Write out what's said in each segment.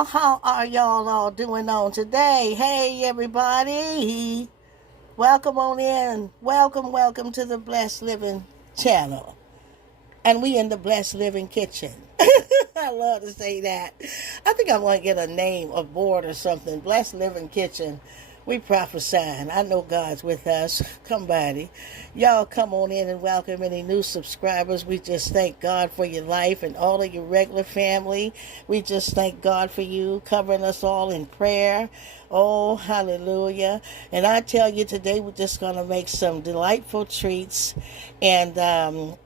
Well, how are y'all all doing on today? Hey, everybody. Welcome on in. Welcome to the Blessed Living channel. And we in the Blessed Living kitchen. I love to say that. I think I'm going to get a name, a board or something. Blessed Living Kitchen. We prophesying. I know God's with us. Come buddy. Y'all come on in and welcome any new subscribers. We just thank God for your life and all of your regular family. We just thank God for you covering us all in prayer. Oh, hallelujah. And I tell you, today we're just going to make some delightful treats. And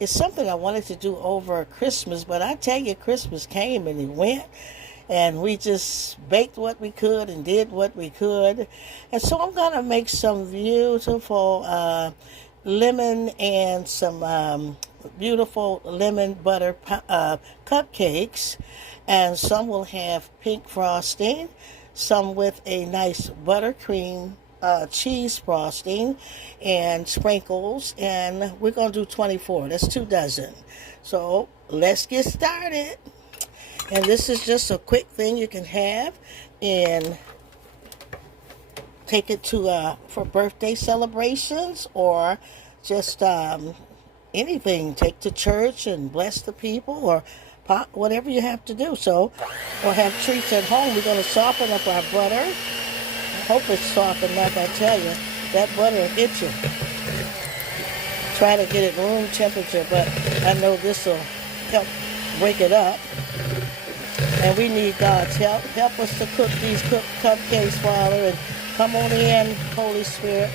it's something I wanted to do over Christmas, but I tell you, Christmas came and it went. And we just baked what we could and did what we could. And so I'm going to make some beautiful lemon and some beautiful lemon butter cupcakes. And some will have pink frosting, some with a nice buttercream cheese frosting and sprinkles. And we're going to do 24. That's 2 dozen. So let's get started. And this is just a quick thing you can have and take it to for birthday celebrations or just anything. Take to church and bless the people or pop, whatever you have to do. So we'll have treats at home. We're going to soften up our butter. I hope it's soft enough. I tell you, that butter will hit you. Try to get it room temperature, but I know this will help break it up. And we need God's help. Help us to cook these cupcakes, Father, and come on in, Holy Spirit.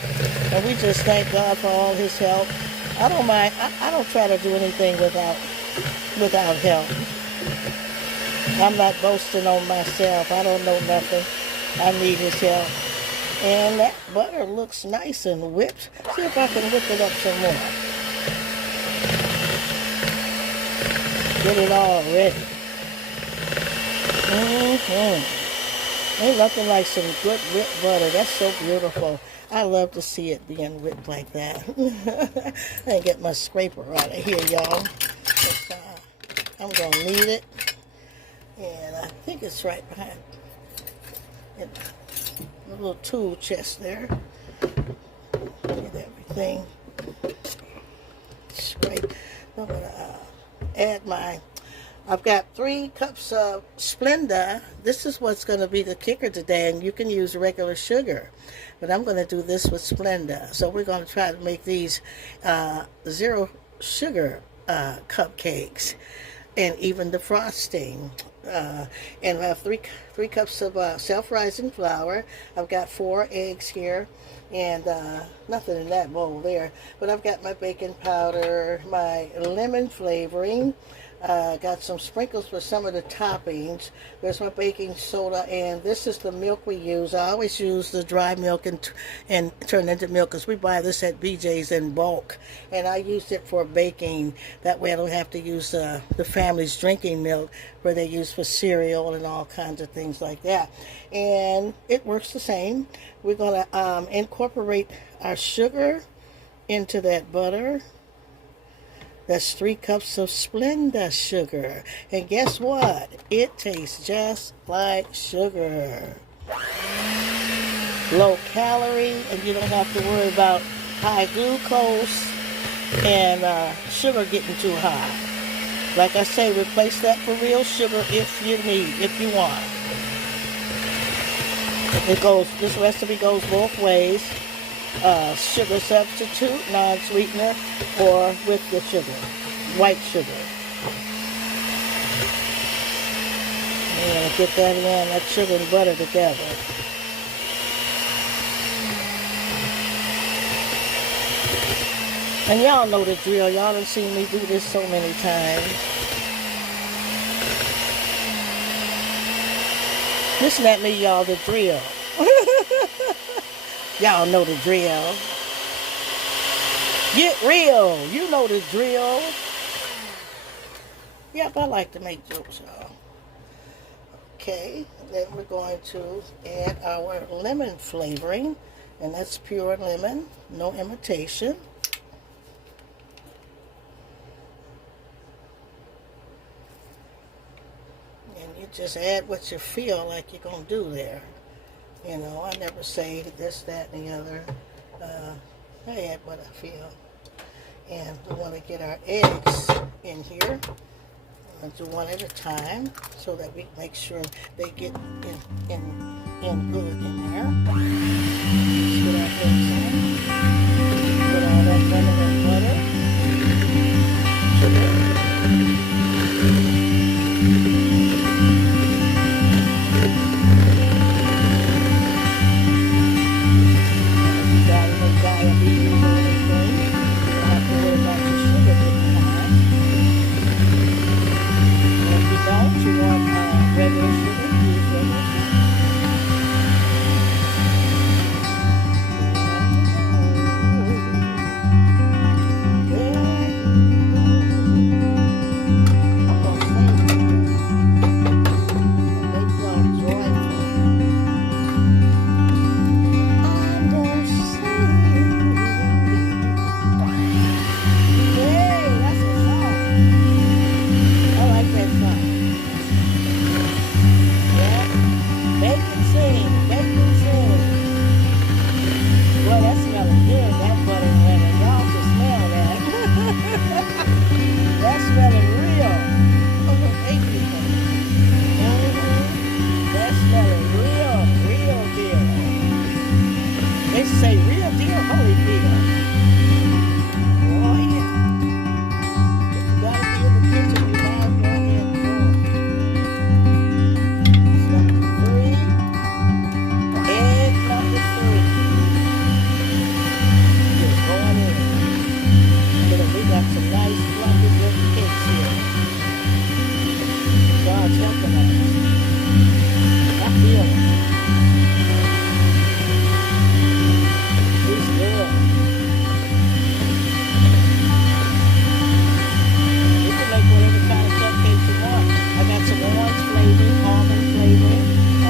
And we just thank God for all his help. I don't mind. I don't try to do anything without help. I'm not boasting on myself. I don't know nothing. I need his help. And that butter looks nice and whipped. See if I can whip it up some more. Get it all ready. Ain't nothing like some good whipped butter. That's so beautiful. I love to see it being whipped like that. I didn't get my scraper out of here, y'all. I'm going to need it. And I think it's right behind it. A little tool chest there. Get everything. Scrape. I'm going to add my... I've got 3 cups of Splenda. This is what's going to be the kicker today, and you can use regular sugar. But I'm going to do this with Splenda. So we're going to try to make these 0 sugar cupcakes, and even the frosting. And I have 3 cups of self-rising flour. I've got 4 eggs here, and nothing in that bowl there. But I've got my baking powder, my lemon flavoring. Got some sprinkles for some of the toppings. There's my baking soda, and this is the milk we use. I always use the dry milk and turn into milk because we buy this at BJ's in bulk. And I use it for baking. That way I don't have to use the family's drinking milk where they use for cereal and all kinds of things like that. And it works the same. We're going to incorporate our sugar into that butter. That's 3 cups of Splenda sugar. And guess what? It tastes just like sugar. Low calorie, and you don't have to worry about high glucose and sugar getting too high. Like I say, replace that for real sugar if you want. This recipe goes both ways. Sugar substitute, non-sweetener, or with the sugar, white sugar. And get that in, that sugar and butter together. And y'all know the drill. Y'all have seen me do this so many times. Listen at me, y'all, the drill. Y'all know the drill. Get real. You know the drill. Yep, I like to make jokes, y'all. Okay, then we're going to add our lemon flavoring. And that's pure lemon, no imitation. just add what you feel like you're going to do there. You know, I never say this, that, and the other. I add what I feel. And we want to get our eggs in here. We'll do one at a time so that we make sure they get in good in there. Let's get our eggs in. Put all that vanilla butter. Say real deal, holy deal. Oh yeah. If you gotta be in the kitchen, you might as well get going. It's number 3. Egg number 3. Just going in. Look, we got some nice fluffy little cakes here. God's helping us. I feel it.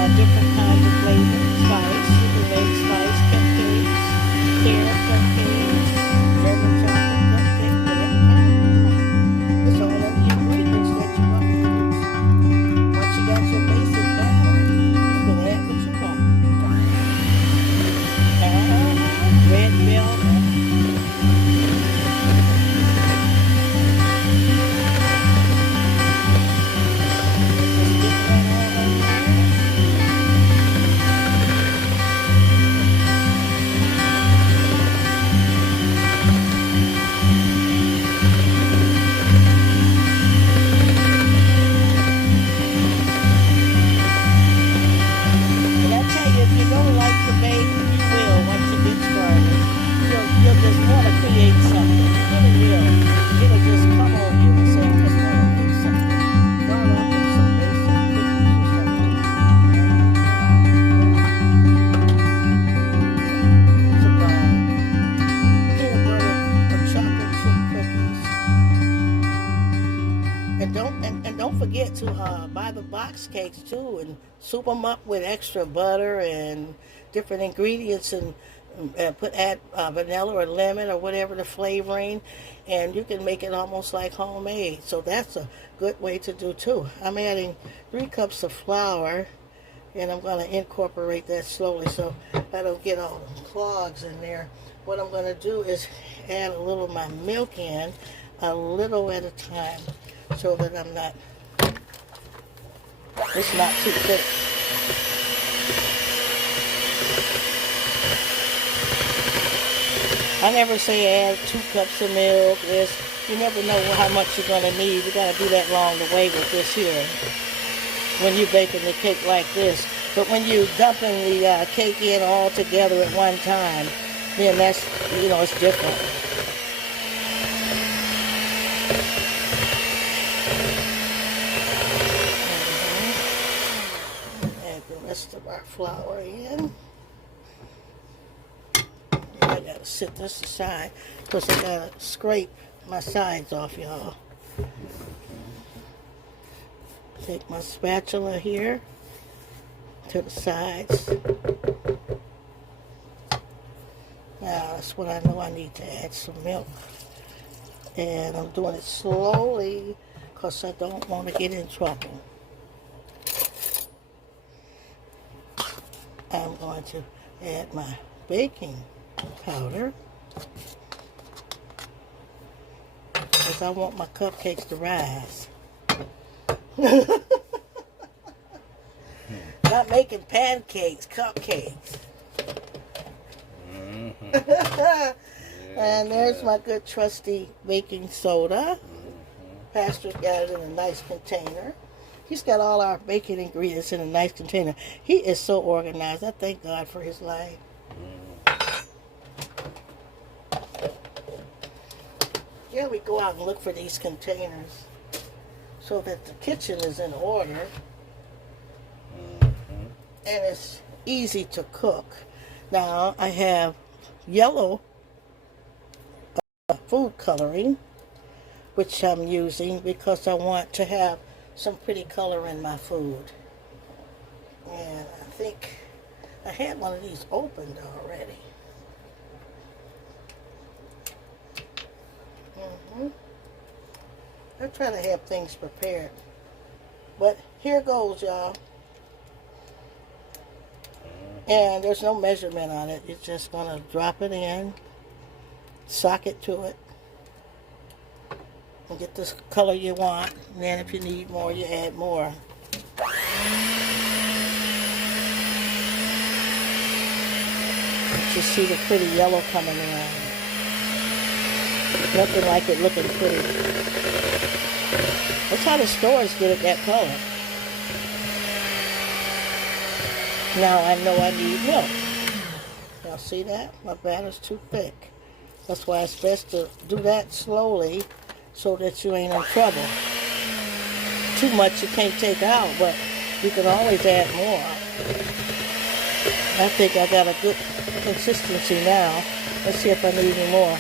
Different kinds of flavors, spice, you can make spice cupcakes, carrot cupcakes, lemon chocolate cupcakes, whatever kind you like. It's all of the ingredients that you're going to use. Once you got your basic batter, you can add what you want. Red velvet. Don't forget to buy the box cakes too and soup them up with extra butter and different ingredients and add vanilla or lemon or whatever the flavoring, and you can make it almost like homemade. So that's a good way to do too. I'm adding 3 cups of flour, and I'm going to incorporate that slowly so I don't get all the clogs in there. What I'm going to do is add a little of my milk in, a little at a time, so that it's not too thick. I never say add 2 cups of milk. You never know how much you're going to need. You got to do that along the way with this here when you're baking the cake like this. But when you're dumping the cake in all together at one time, then that's, it's different. Add the rest of our flour in. I gotta set this aside because I gotta scrape my sides off, y'all. Take my spatula here to the sides. Now that's when I know I need to add some milk. And I'm doing it slowly because I don't want to get in trouble. I'm going to add my baking powder because I want my cupcakes to rise. Not making pancakes, cupcakes. And there's my good trusty baking soda. Pastor got it in a nice container. He's got all our baking ingredients in a nice container. He is so organized. I thank God for his life. Yeah, we go out and look for these containers so that the kitchen is in order and it's easy to cook. Now, I have yellow food coloring, which I'm using because I want to have some pretty color in my food. And I think I had one of these opened already. I try to have things prepared. But here goes, y'all. And there's no measurement on it. You're just going to drop it in, sock it to it, and get this color you want. And then if you need more, you add more. You see the pretty yellow coming in. Nothing like it looking pretty. That's how the stores get it that color. Now I know I need milk. Y'all see that? My batter's too thick. That's why it's best to do that slowly so that you ain't in trouble. Too much you can't take out, but you can always add more. I think I got a good consistency now. Let's see if I need any more.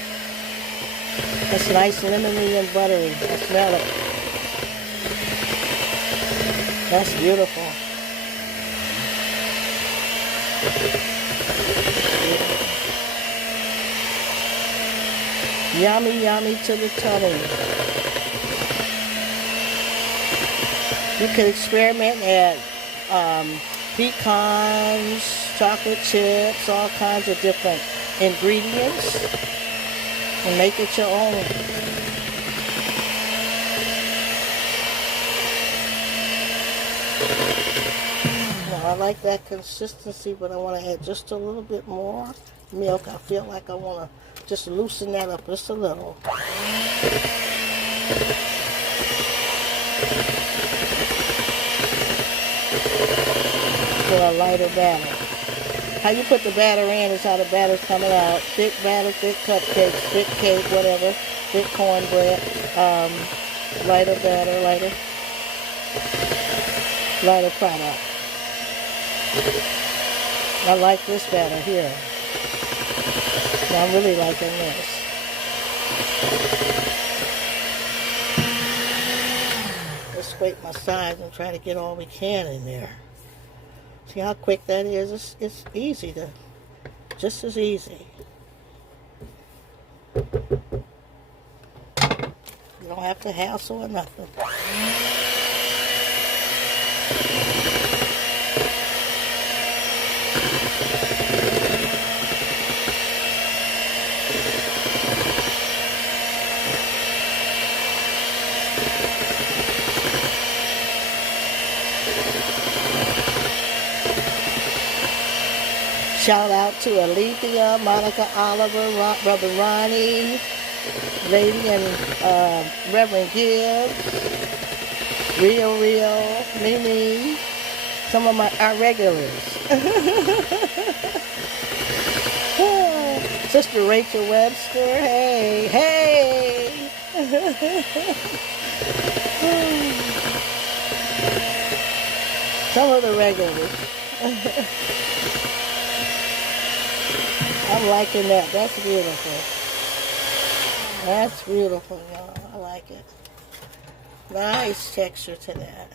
That's nice, lemony and buttery. I smell it. That's beautiful. Yummy, yummy to the tummy. You can experiment and add pecans, chocolate chips, all kinds of different ingredients, and make it your own. Now, I like that consistency, but I want to add just a little bit more milk. I feel like I want to just loosen that up just a little. For a lighter batter. How you put the batter in is how the batter's coming out. Thick batter, thick cupcakes, thick cake, whatever. Thick cornbread. Lighter batter, lighter product. I like this batter here. Now I'm really liking this. Let's scrape my sides and try to get all we can in there. See how quick that is? It's easy to, just as easy. You don't have to hassle or nothing. Shout out to Alethea, Monica Oliver, Brother Ronnie, Lady and Reverend Gibbs, Rio, Mimi, some of our regulars. Sister Rachel Webster, hey. Some of the regulars. I'm liking that. That's beautiful. That's beautiful, y'all. I like it. Nice texture to that.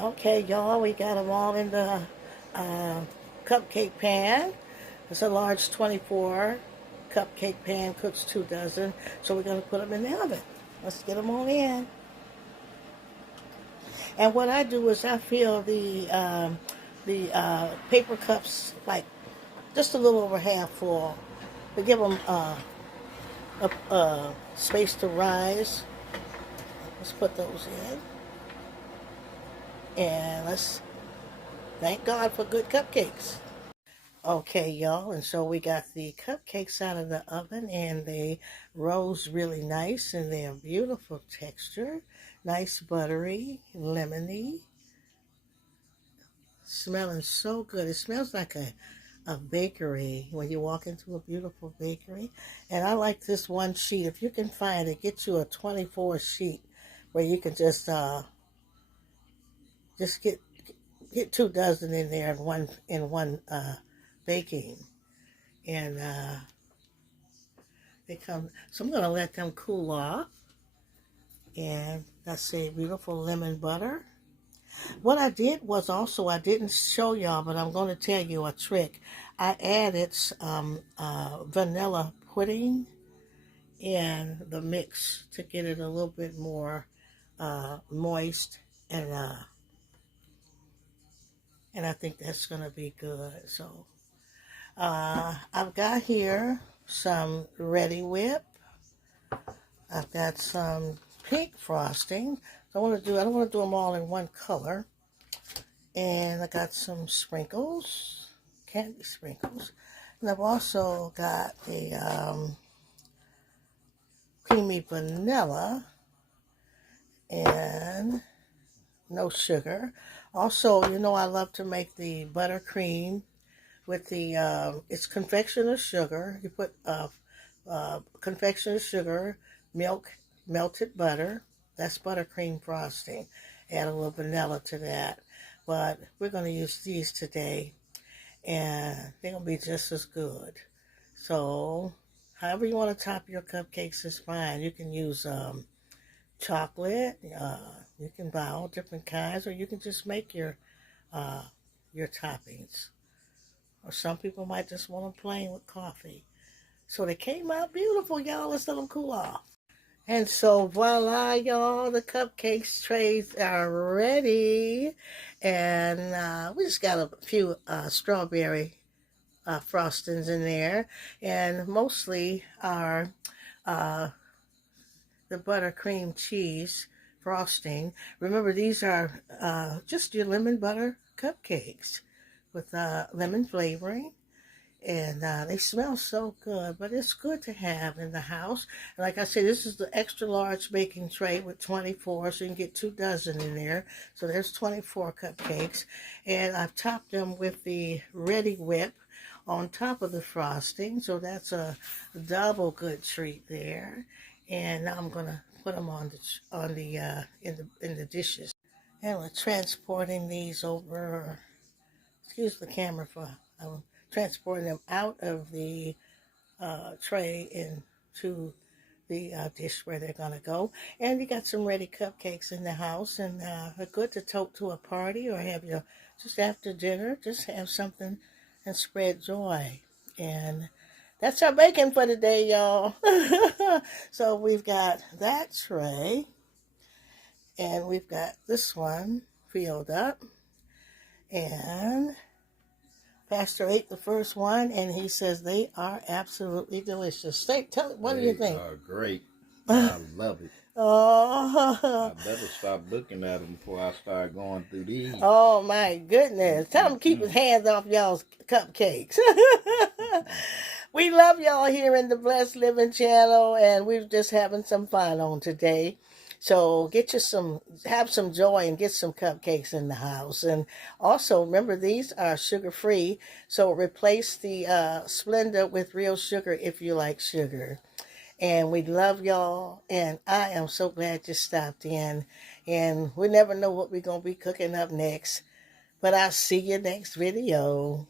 Okay, y'all, we got them all in the cupcake pan. It's a large 24 cupcake pan, cooks 2 dozen. So we're going to put them in the oven. Let's get them on in. And what I do is I fill the the paper cups like just a little over half full to give them a space to rise. Let's put those in. And let's thank God for good cupcakes. Okay, y'all, and so we got the cupcakes out of the oven, and they rose really nice, and they're beautiful texture. Nice, buttery, lemony. Smelling so good. It smells like a bakery when you walk into a beautiful bakery. And I like this one sheet. If you can find it, get you a 24 sheet where you can just get 2 dozen in there in one baking. And they come, so I'm going to let them cool off. And that's a beautiful lemon butter. What I did was also, I didn't show y'all, but I'm going to tell you a trick. I added vanilla pudding in the mix to get it a little bit more moist, and I think that's going to be good. So I've got here some Ready Whip. I've got some pink frosting. I don't want to do them all in one color. And I got some sprinkles, candy sprinkles. And I've also got a creamy vanilla and no sugar. Also, you know, I love to make the buttercream with the, it's confectioner's sugar. You put confectioner's sugar, milk, melted butter. That's buttercream frosting. Add a little vanilla to that. But we're going to use these today, and they're going to be just as good. So, however you want to top your cupcakes is fine. You can use chocolate. You can buy all different kinds, or you can just make your toppings. Or some people might just want them plain with coffee. So they came out beautiful, y'all. Let's let them cool off. And so, voila, y'all, the cupcakes trays are ready. And we just got a few strawberry frostings in there. And mostly our the buttercream cheese frosting. Remember, these are just your lemon butter cupcakes with lemon flavoring. And they smell so good, but it's good to have in the house. And like I said, this is the extra large baking tray with 24, so you can get 2 dozen in there. So there's 24 cupcakes. And I've topped them with the Ready Whip on top of the frosting. So that's a double good treat there. And now I'm gonna put them in the dishes. And we're transporting these over. Excuse the camera for transporting them out of the tray into the dish where they're going to go. And you got some ready cupcakes in the house, and they're good to tote to a party or have your, just after dinner, just have something and spread joy. And that's our baking for today, y'all. So we've got that tray, and we've got this one filled up, and Pastor ate the first one, and he says they are absolutely delicious. What do you think? They are great. I love it. Oh, I better stop looking at them before I start going through these. Oh, my goodness. Tell him to keep his hands off y'all's cupcakes. We love y'all here in the Blessed Living channel, and we're just having some fun on today. So have some joy and get some cupcakes in the house. And also, remember, these are sugar-free, so replace the Splenda with real sugar if you like sugar. And we love y'all, and I am so glad you stopped in. And we never know what we're going to be cooking up next, but I'll see you next video.